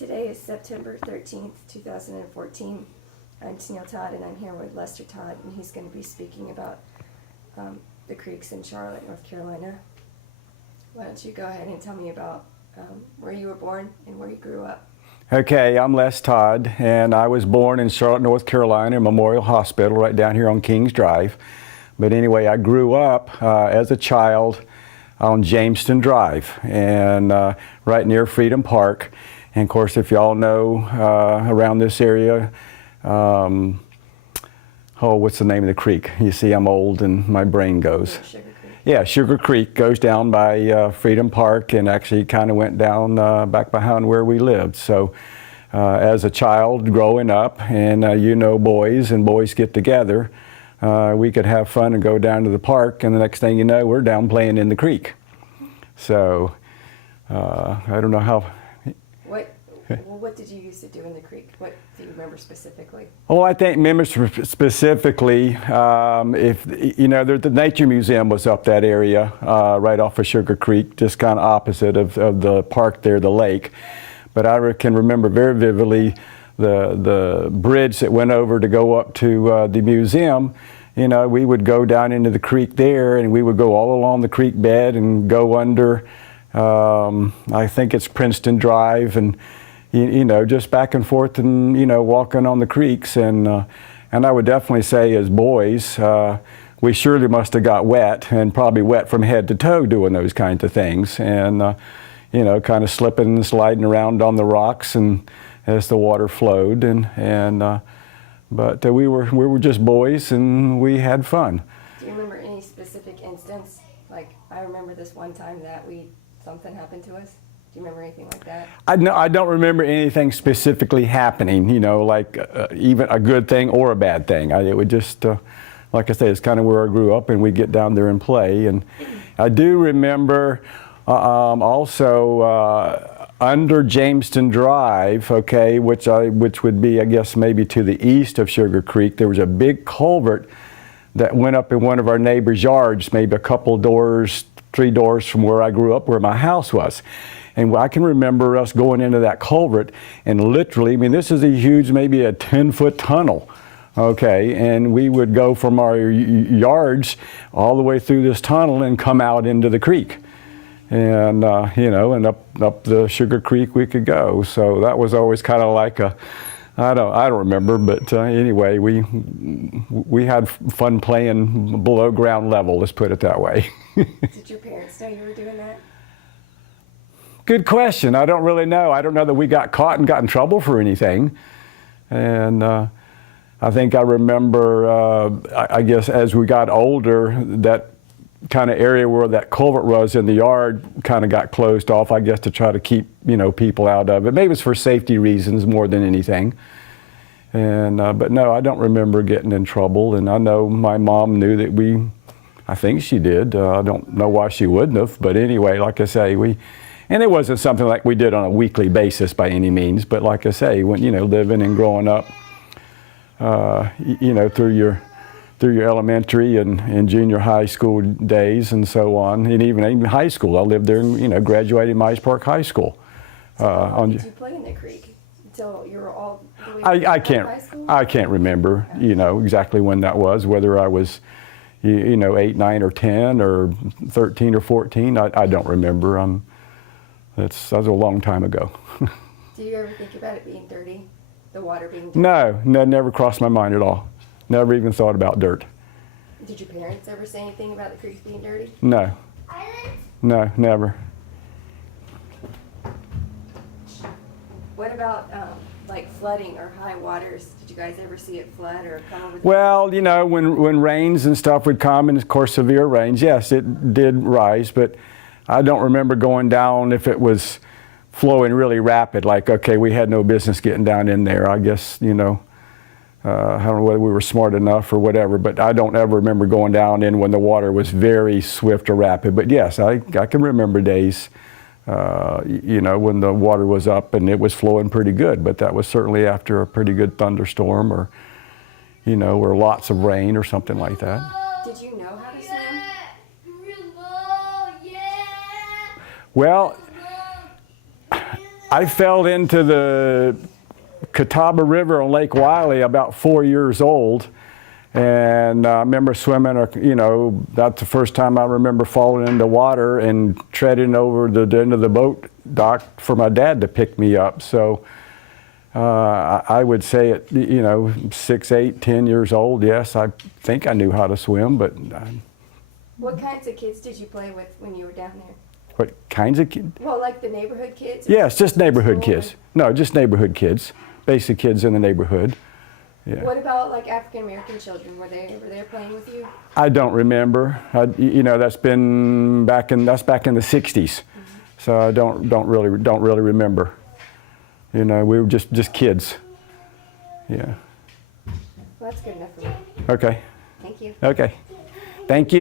Today is September 13th, 2014. I'm Todd, and I'm here with Lester Todd, and he's going to be speaking about the creeks in Charlotte, North Carolina. Why don't you go ahead and tell me about where you were born and where you grew up? Okay, I'm Les Todd, and I was born in Charlotte, North Carolina, in Memorial Hospital, right down here on Kings Drive. But anyway, I grew up as a child on Jameston Drive, and right near Freedom Park. And of course, if y'all know around this area, what's the name of the creek? You see, I'm old and my brain goes. Sugar Creek. Yeah, Sugar Creek goes down by Freedom Park and actually kind of went down back behind where we lived. So as a child growing up, and boys and boys get together, we could have fun and go down to the park, and the next thing you know, we're down playing in the creek. So I don't know how. What did you used to do in the creek? What do you remember specifically? Well, I think specifically, the Nature Museum was up that area, right off of Sugar Creek, just kind of opposite of the park there, the lake. But I can remember very vividly the bridge that went over to go up to the museum. You know, we would go down into the creek there, and we would go all along the creek bed and go under, I think it's Princeton Drive, and just back and forth and, walking on the creeks. And I would definitely say as boys, we surely must have got wet, and probably wet from head to toe doing those kinds of things. And, kind of slipping and sliding around on the rocks and as the water flowed. But we were just boys, and we had fun. Do you remember any specific instance? Like, I remember this one time that something happened to us. Do you remember anything like that? I don't remember anything specifically happening, like even a good thing or a bad thing. It would just, like I say, it's kind of where I grew up, and we get down there and play. And I do remember also under Jameston Drive, okay, which would be, I guess, maybe to the east of Sugar Creek, there was a big culvert that went up in one of our neighbors' yards, maybe a couple doors, 3 doors from where I grew up, where my house was. And I can remember us going into that culvert, and literally, this is a huge, maybe a 10-foot tunnel, okay? And we would go from our yards all the way through this tunnel and come out into the creek. And, and up the Sugar Creek we could go. So that was always kind of like I don't remember, but anyway, we had fun playing below ground level, let's put it that way. Did your parents know you were doing that? Good question. I don't really know. I don't know that we got caught and got in trouble for anything. And I think I remember, I guess as we got older, that kind of area where that culvert was in the yard kind of got closed off, I guess, to try to keep, people out of it. Maybe it was for safety reasons more than anything. And but no, I don't remember getting in trouble. And I know my mom knew that I think she did. I don't know why she wouldn't have. But anyway, like I say, and it wasn't something like we did on a weekly basis by any means, but like I say, when living and growing up, through your elementary and junior high school days and so on, and even high school, I lived there and graduated Myers Park High School. So how long did you play in the creek until you were all the way through high school? I can't remember exactly when that was, whether I was 8, 9, or 10, or 13 or 14. I don't remember. That was a long time ago. Do you ever think about it being dirty? The water being dirty? No, never crossed my mind at all. Never even thought about dirt. Did your parents ever say anything about the creeks being dirty? No. No, never. What about like flooding or high waters? Did you guys ever see it flood or come over? Well, when rains and stuff would come, and of course severe rains, yes, it did rise, but I don't remember going down if it was flowing really rapid, like, okay, we had no business getting down in there. I guess, I don't know whether we were smart enough or whatever, but I don't ever remember going down in when the water was very swift or rapid. But yes, I can remember days, when the water was up and it was flowing pretty good, but that was certainly after a pretty good thunderstorm or, or lots of rain or something like that. Did you know how to swim? Well, I fell into the Catawba River on Lake Wiley about 4 years old. And I remember swimming, that's the first time I remember falling into water and treading over the end of the boat dock for my dad to pick me up. So I would say at, 6, 8, 10 years old, yes, I think I knew how to swim, but. What kinds of kids did you play with when you were down there? What kinds of kids? Well, like the neighborhood kids? Yes, just neighborhood School? kids. No, just neighborhood kids, basic kids in the neighborhood. Yeah. What about like African American children? Were they ever there playing with you? I don't remember. That's back in the 60s, so I don't really remember. We were just kids. Yeah. Well, that's good enough for me. Okay. Thank you. Okay. Thank you.